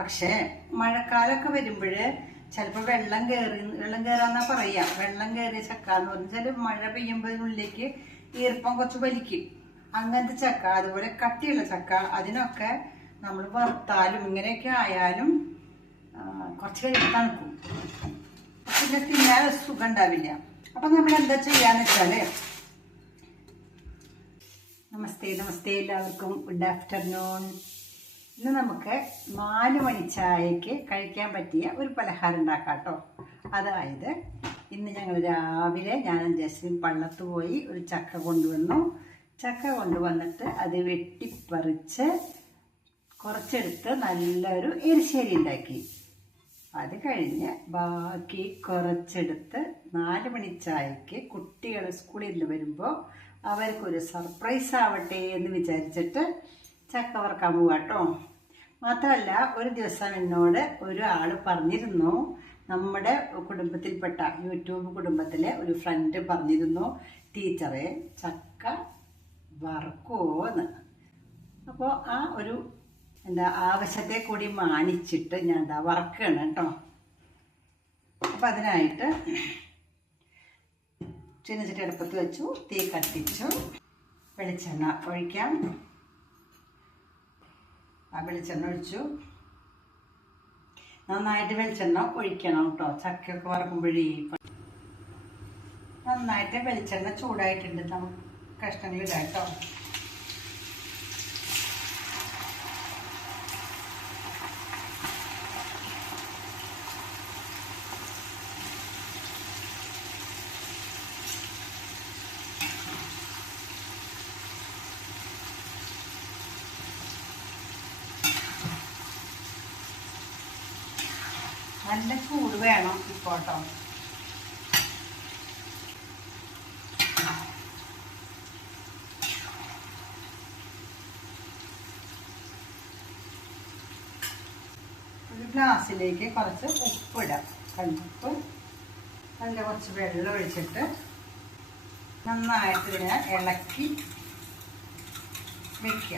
പക്ഷേ മഴക്കാലമൊക്കെ വരുമ്പോൾ ചിലപ്പോൾ വെള്ളം കയറി വെള്ളം കയറാന്നാ പറയാ. വെള്ളം കയറിയ ചക്ക എന്ന് പറഞ്ഞാൽ മഴ പെയ്യുമ്പോഴതിനുള്ളിലേക്ക് ഈർപ്പം കുറച്ച് വലിക്കും. അങ്ങനത്തെ ചക്ക അതുപോലെ കട്ടിയുള്ള ചക്ക അതിനൊക്കെ നമ്മൾ വറുത്താലും ഇങ്ങനെയൊക്കെ ആയാലും കുറച്ച് കഴിഞ്ഞ് തണുക്കും. പിന്നെ തിന്നാൻ സുഖം ഉണ്ടാവില്ല അപ്പൊ നമ്മൾ എന്താ ചെയ്യാന്ന് വെച്ചാൽ നമസ്തേ നമസ്തേ എല്ലാവർക്കും. ഗുഡ് ആഫ്റ്റർനൂൺ നമുക്ക് നാല് മണി ചായക്ക് കഴിക്കാൻ പറ്റിയ ഒരു പലഹാരം ഉണ്ടാക്കാം കേട്ടോ. അതായത് ഇന്ന് ഞങ്ങൾ രാവിലെ ഞാനും ജസ്റ്റിൻ പള്ളത്ത് പോയി ഒരു ചക്ക കൊണ്ടുവന്നു. ചക്ക കൊണ്ടുവന്നിട്ട് അത് വെട്ടിപ്പറിച്ച് കുറച്ചെടുത്ത് നല്ലൊരു എരിശ്ശേരി ഉണ്ടാക്കി. അത് കഴിഞ്ഞ് ബാക്കി കുറച്ചെടുത്ത് നാല് മണി ചായക്ക് കുട്ടികൾ സ്കൂളിൽ വരുമ്പോൾ അവർക്കൊരു സർപ്രൈസ് ആവട്ടെ എന്ന് വിചാരിച്ചിട്ട് ചക്ക വറക്കാൻ പോവാട്ടോ മാത്രമല്ല ഒരു ദിവസം എന്നോട് ഒരാൾ പറഞ്ഞിരുന്നു. നമ്മുടെ കുടുംബത്തിൽപ്പെട്ട യൂട്യൂബ് കുടുംബത്തിലെ ഒരു ഫ്രണ്ട് പറഞ്ഞിരുന്നു ടീച്ചറെ ചക്ക വറക്കുമോന്ന് അപ്പോൾ ആ ഒരു എന്താ ആവശ്യത്തെ കൂടി മാനിച്ചിട്ട് ഞാൻ എന്താ വറക്കുകയാണ് കേട്ടോ. അപ്പം അതിനായിട്ട് ചീനച്ചട്ടി അടുപ്പത്ത് വെച്ചു തീ കത്തിച്ചു. വെളിച്ചെണ്ണ ഒഴിക്കാം. ആ വെളിച്ചെണ്ണ ഒഴിച്ചു. നന്നായിട്ട് വെളിച്ചെണ്ണ ഒഴിക്കണം കേട്ടോ. ചക്കയൊക്കെ വറക്കുമ്പോഴേ നന്നായിട്ട് വെളിച്ചെണ്ണ ചൂടായിട്ടുണ്ട്. നമുക്ക് കഷ്ണങ്ങൾ ഇടാം കേട്ടോ. നല്ല ചൂട് വേണം ഇപ്പോട്ടോ ഒരു ഗ്ലാസ്സിലേക്ക് കുറച്ച് ഉപ്പിടാം. കല്ലുപ്പ് നല്ല കുറച്ച് വെള്ളം ഒഴിച്ചിട്ട് നന്നായിട്ട് ഇതിനെ ഇളക്കി വെക്കുക.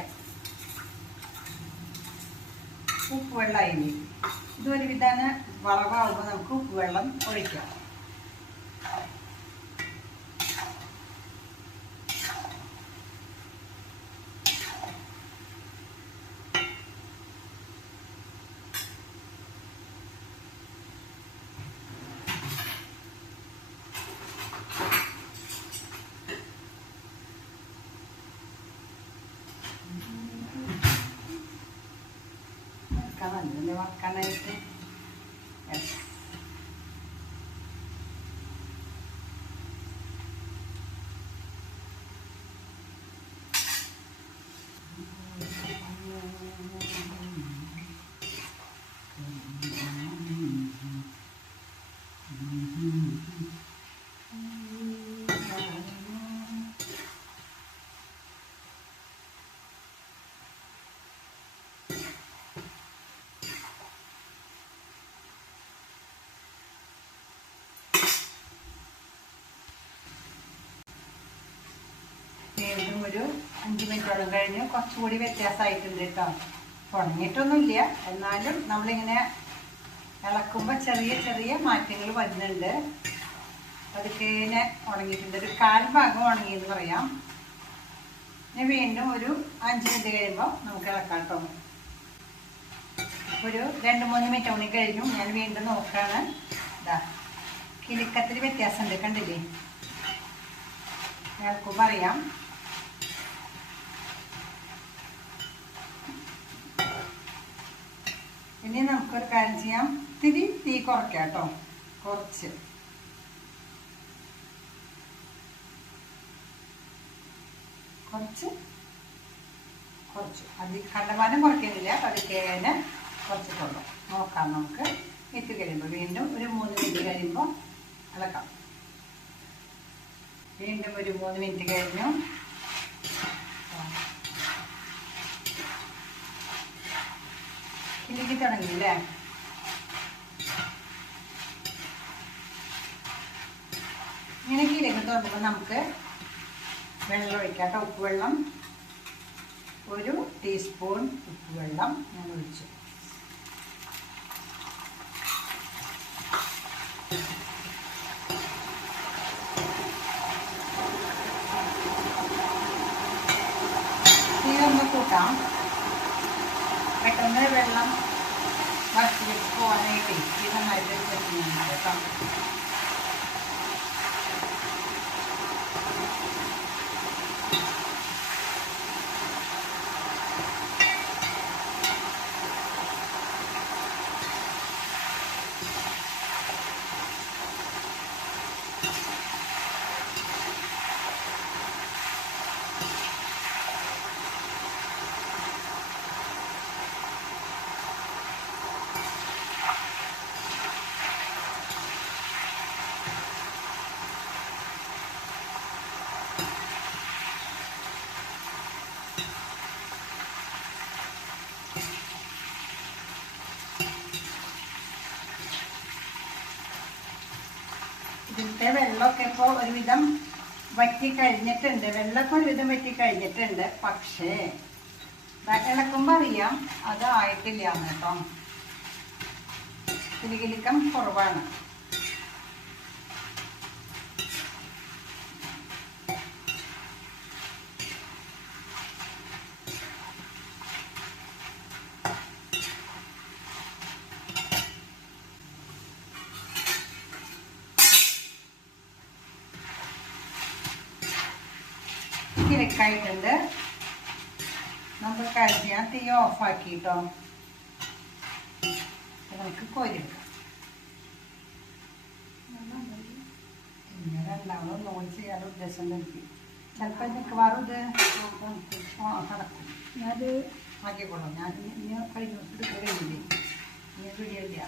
ഉപ്പ് വെള്ളമായി ഇതൊരു വിധാന വറവാകുമ്പോൾ നമുക്ക് ഉപ്പ് വെള്ളം ഒഴിക്കാം Yes. വീണ്ടും ഒരു അഞ്ച് മിനിറ്റോളം കഴിഞ്ഞ് കുറച്ചുകൂടി വ്യത്യാസമായിട്ടുണ്ട് കേട്ടോ. ഉണങ്ങിയിട്ടൊന്നുമില്ല. എന്നാലും നമ്മളിങ്ങനെ ഇളക്കുമ്പോൾ ചെറിയ ചെറിയ മാറ്റങ്ങൾ വരുന്നുണ്ട്. അതൊക്കെ ഇങ്ങനെ ഉണങ്ങിയിട്ടുണ്ട്. ഒരു കാൽ ഭാഗം ഉണങ്ങിയെന്ന് പറയാം. ഇനി വീണ്ടും ഒരു അഞ്ച് മിനിറ്റ് കഴിയുമ്പോൾ നമുക്ക് ഇളക്കാം കേട്ടോ. ഒരു രണ്ട് മൂന്ന് മിനിറ്റ് ഉണി കഴിഞ്ഞു. ഞാൻ വീണ്ടും നോക്കുകയാണ്. ഇതാ കിലുക്കത്തിൽ വ്യത്യാസമുണ്ട്. കണ്ടില്ലേ? ഇളക്കുമ്പോൾ അറിയാം. ഇനി നമുക്കൊരു കാര്യം ചെയ്യാം. തിരി തീ കുറയ്ക്കാം കേട്ടോ. കുറച്ച്. കുറച്ച്. കുറച്ച്. അത് കണ്ടമാനം കുറയ്ക്കുന്നില്ല. പതുക്കേനെ കുറച്ചിട്ടുള്ളൂ. നോക്കാം നമുക്ക്. എത്തി കഴിയുമ്പോൾ വീണ്ടും ഒരു മൂന്ന് മിനിറ്റ് കഴിയുമ്പോൾ ഇളക്കാം വീണ്ടും ഒരു മൂന്ന് മിനിറ്റ് കഴിഞ്ഞു. ഇടുക്കി തുടങ്ങി അല്ലേ ഇങ്ങനെ കിഴങ്ങ് തുറക്കുമ്പോൾ നമുക്ക് വെള്ളം ഒഴിക്കാം ഒഴിക്കാട്ടോ ഉപ്പുവെള്ളം. ഒരു ടീസ്പൂൺ ഉപ്പുവെള്ളം ഞാൻ ഒഴിച്ചു. തീർന്ന് കൂട്ടാം. പെട്ടെന്ന് വെള്ളം ഭക്ഷണത്തിൽ പോകാനായിട്ട് ഇത് മരുന്ന് വെച്ചിട്ടുണ്ട് കേട്ടോ. വെള്ളമൊക്കെ ഇപ്പോൾ ഒരുവിധം വറ്റിക്കഴിഞ്ഞിട്ടുണ്ട്. വെള്ളമൊക്കെ ഒരുവിധം വറ്റിക്കഴിഞ്ഞിട്ടുണ്ട്. പക്ഷേ ഇളക്കുമ്പോൾ അറിയാം അത് ആയിട്ടില്ല കേട്ടോ. കിലികിലിക്കം കുറവാണ്. കിഴക്കായിട്ടുണ്ട് നമുക്ക് കഴിക്കാൻ തീ ഓഫാക്കിട്ടോ നമുക്ക് കോരിയെടുക്കാം. പിന്നെ രണ്ടാമത് നോൺ ചെയ്യാൻ ഉദ്ദേശം എനിക്ക് ചിലപ്പോൾ മിക്കവാറും ഇത് കടക്കും ഞാനത് ആക്കിക്കോളാം. ഞാൻ ഇനി- കഴിഞ്ഞ ദിവസം കഴിഞ്ഞില്ലേ ഇനി പിടിയില്ല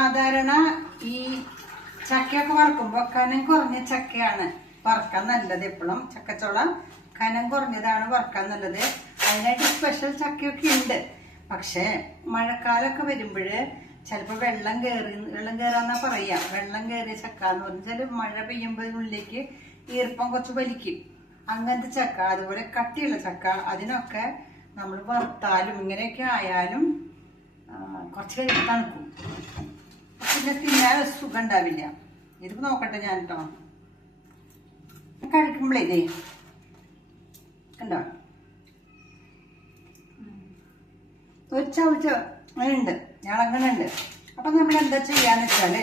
സാധാരണ ഈ ചക്കയൊക്കെ വറക്കുമ്പോ കനം കുറഞ്ഞ ചക്കയാണ്. വറക്കാൻ നല്ലത് എപ്പോഴും ചക്കച്ചോളം കനം കുറഞ്ഞതാണ് വറക്കാൻ നല്ലത്. അതിനായിട്ട് സ്പെഷ്യൽ ചക്കയൊക്കെ ഉണ്ട്. പക്ഷെ മഴക്കാലൊക്കെ വരുമ്പോഴ് ചിലപ്പോൾ വെള്ളം കയറി വെള്ളം കയറാന്നാ പറയാ. വെള്ളം കയറിയ ചക്ക എന്ന് പറഞ്ഞാൽ മഴ പെയ്യുമ്പോഴുള്ളിലേക്ക് ഈർപ്പം കുറച്ച് വലിക്കും. അങ്ങനത്തെ ചക്ക അതുപോലെ കട്ടിയുള്ള ചക്ക അതിനൊക്കെ നമ്മൾ വറുത്താലും ഇങ്ങനെയൊക്കെ ആയാലും കുറച്ച് കഴിഞ്ഞ് തണുക്കും. പിന്നെ തിന്നാൻ സുഖം ഉണ്ടാവില്ല ഇതിപ്പോ നോക്കട്ടെ ഞാൻ കേട്ടോ കഴിക്കുമ്പോഴേ ഇതേ. കണ്ടോ? ഒരു ചവച്ച ഉണ്ട്. ഞങ്ങളങ്ങനെ ഉണ്ട് അപ്പൊ നമ്മൾ എന്താ ചെയ്യാന്ന് വെച്ചാൽ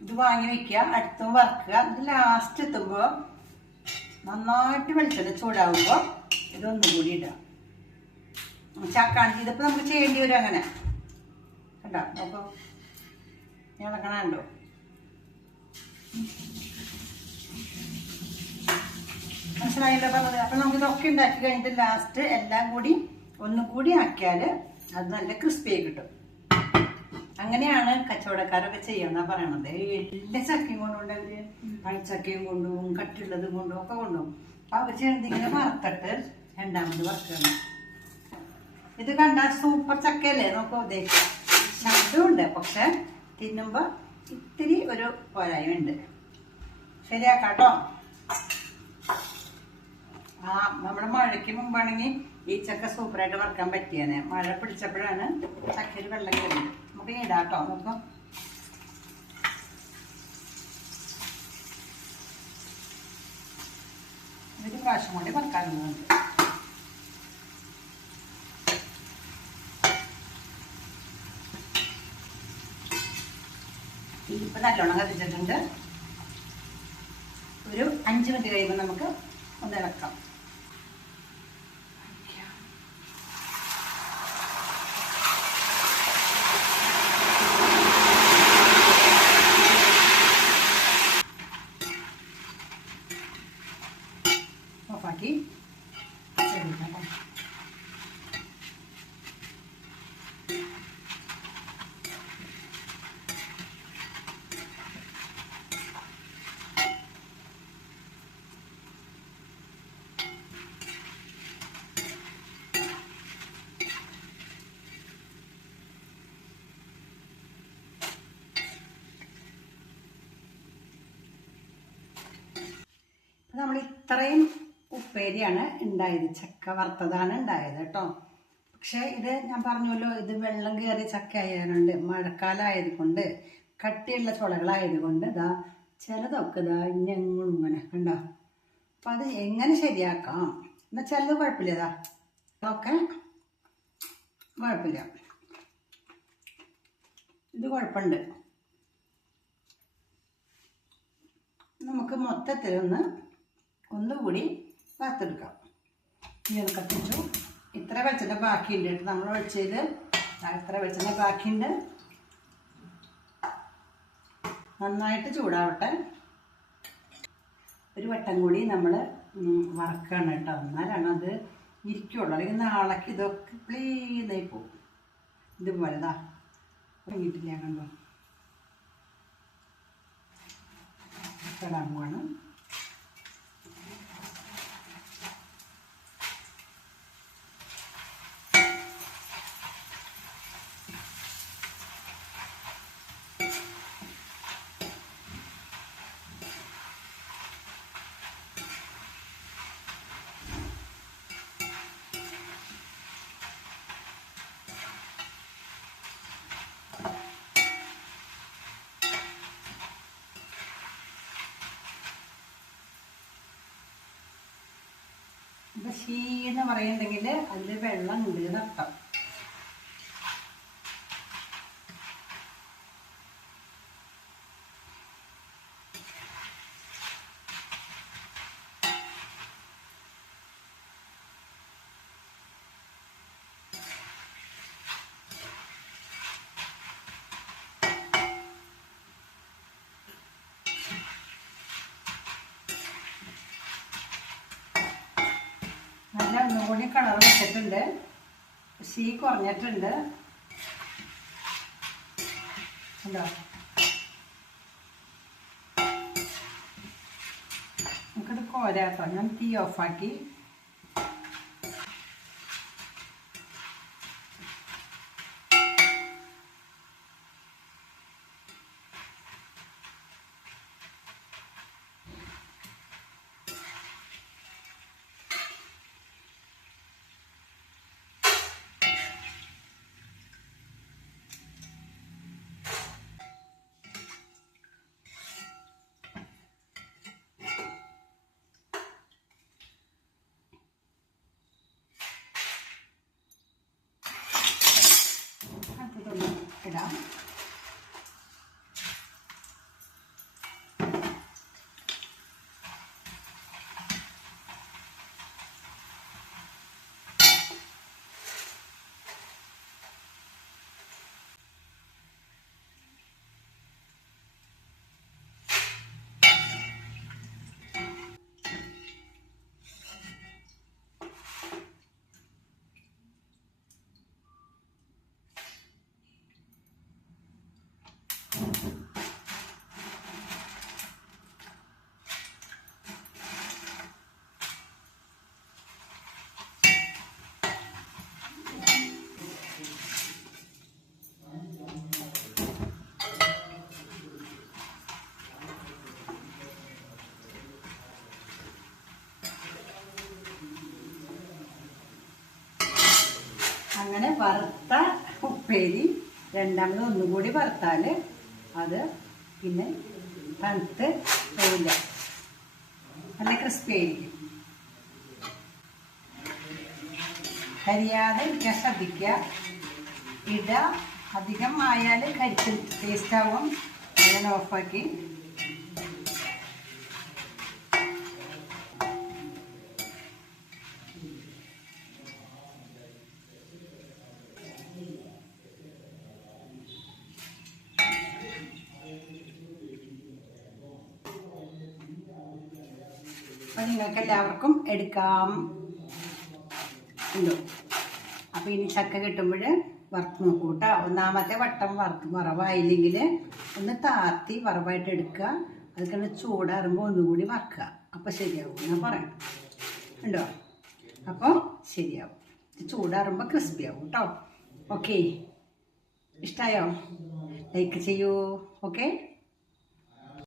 ഇത് വാങ്ങി വെക്കുക അടുത്തും വറക്കുക. ഇത് ലാസ്റ്റ് എത്തുമ്പോ നന്നായിട്ട് വെളിച്ചെണ്ണ ചൂടാവുമ്പോ ഇതൊന്നും കൂടി ഇടാം. ചക്കാണ് ഇതിപ്പോ നമുക്ക് ചെയ്യേണ്ടി വരും അങ്ങനെ. കണ്ടോ? നോക്കൂ. ഇളക്കണുണ്ടോ മനസ്സിലായില്ല? പറഞ്ഞത് അപ്പം നമുക്ക് ഇതൊക്കെ ഉണ്ടാക്കി കഴിഞ്ഞിട്ട് ലാസ്റ്റ് എല്ലാം കൂടി ഒന്നും കൂടി ആക്കിയാൽ അത് നല്ല ക്രിസ്പിയായി കിട്ടും. അങ്ങനെയാണ് കച്ചവടക്കാരൊക്കെ ചെയ്യാന്നാ പറയണത്. എല്ലാ ചക്കയും കൊണ്ടുകൊണ്ട് അവർ. പഴച്ചക്കയും കൊണ്ടുപോകും കട്ടുള്ളതും കൊണ്ടും ഒക്കെ കൊണ്ടുപോകും അപ്പൊ അവർ ചെറുതിങ്ങനെ വറുത്തിട്ട് രണ്ടാമത് വറുക്കണം ഇത് കണ്ട സൂപ്പർ ചക്കയല്ലേ? നോക്കോ ദേ. ശബ്ദമുണ്ട് പക്ഷെ തിന്നുമ്പോ ഇത്തിരി ഒരു പോരായ്മയുണ്ട്. ശരിയാക്കാട്ടോ. ആ നമ്മുടെ മഴയ്ക്ക് മുമ്പാണെങ്കിൽ ഈ ചക്ക സൂപ്പറായിട്ട് വറുക്കാൻ പറ്റിയാണ് മഴ പിടിച്ചപ്പോഴാണ് ചക്കയിൽ വെള്ളം കയറി. നമുക്ക് ഇടാട്ടോ. നോക്കാം ഒരു പ്രാവശ്യം കൊണ്ട് വറുക്കാനുണ്ട് ഇപ്പം നല്ലോണം കത്തിച്ചിട്ടുണ്ട്. ഒരു അഞ്ച് മിനിറ്റ് കഴിയുമ്പോൾ നമുക്ക് ഒന്ന് ഇളക്കാം ഓഫാക്കി ശരിക്കാം ഇത്രയും ഉപ്പേരിയാണ് ഉണ്ടായത്. ചക്ക വറുത്തതാണ് ഉണ്ടായത് കേട്ടോ. പക്ഷേ ഇത് ഞാൻ പറഞ്ഞല്ലോ ഇത് വെള്ളം കയറിയ ചക്ക ആയതുകൊണ്ട് മഴക്കാലമായതുകൊണ്ട് കട്ടിയുള്ള ചുളകളായതുകൊണ്ട് ഇതാ ചിലതൊക്കെ ഇതാ ഞങ്ങളും ഇങ്ങനെ കണ്ടോ? അപ്പം അത് എങ്ങനെ ശരിയാക്കാം? എന്നാൽ ചിലത് കുഴപ്പമില്ല ഇതാ അതൊക്കെ കുഴപ്പമില്ല. ഇത് കുഴപ്പമുണ്ട്. നമുക്ക് മൊത്തത്തിലൊന്ന് ഒന്നുകൂടി വറുത്തെടുക്കാം. ഇനി ഒന്ന് കത്തിച്ചു ഇത്ര വെളിച്ചെണ്ണ ബാക്കിയുണ്ട് കേട്ടോ. നമ്മൾ ഒഴിച്ചതിൽ ഇത്ര വെളിച്ചെണ്ണ ബാക്കിയുണ്ട്. നന്നായിട്ട് ചൂടാവട്ടെ. ഒരു വട്ടം കൂടി നമ്മൾ വറക്കണം കേട്ടോ. എന്നാലാണ് അത് ഇരിക്കുള്ളൂ. അല്ലെങ്കിൽ നാളേക്ക് ഇതൊക്കെ പ്ലീതായി പോകും. ഇതുപോലെ ഇതാ തുടങ്ങിയിട്ടില്ല കണ്ടോ? ഇടാൻ പോവാണ് ഇപ്പൊ എന്ന് പറയുന്നുണ്ടെങ്കിൽ അതിൽ വെള്ളം ഉണ്ട് എന്നർത്ഥം നല്ല ഒന്നും കളർ വെച്ചിട്ടുണ്ട്. ശീ കുറഞ്ഞിട്ടുണ്ട്. നമുക്കിത് കോരാട്ടോ. ഞാൻ തീ ഓഫാക്കി അടുത്തതൊന്ന് ഇടാം അങ്ങനെ വറുത്ത ഉപ്പേരി രണ്ടാമത് ഒന്നും കൂടി വറുത്താൽ അത് പിന്നെ തണുത്ത് പോവില്ല നല്ല ക്രിസ്പി ആയിരിക്കും. കരിയാതെ ഇരിക്കാൻ ശ്രദ്ധിക്കുക. ഇട അധികം ആയാൽ കരിക്കും. ടേസ്റ്റ് ആവും. അങ്ങനെ ഓഫാക്കി അപ്പം നിങ്ങൾക്ക് എല്ലാവർക്കും എടുക്കാം. ഉണ്ടോ? അപ്പം ഇനി ചക്ക കിട്ടുമ്പോൾ വറുത്ത് നോക്കൂ കേട്ടോ. ഒന്നാമത്തെ വട്ടം വറുത്ത് വറവായില്ലെങ്കിൽ ഒന്ന് താത്തി വറവായിട്ട് എടുക്കുക. അതൊക്കെ ചൂടാറുമ്പോൾ ഒന്നുകൂടി വറക്കുക. അപ്പോൾ ശരിയാവും ഞാൻ പറയാം ഉണ്ടോ? അപ്പോൾ ശരിയാവും. ചൂടാറുമ്പോ ചൂടാറുമ്പോൾ ക്രിസ്പി ആവും കേട്ടോ. ഓക്കെ. ഇഷ്ടമായോ ലൈക്ക് ചെയ്യൂ. ഓക്കെ.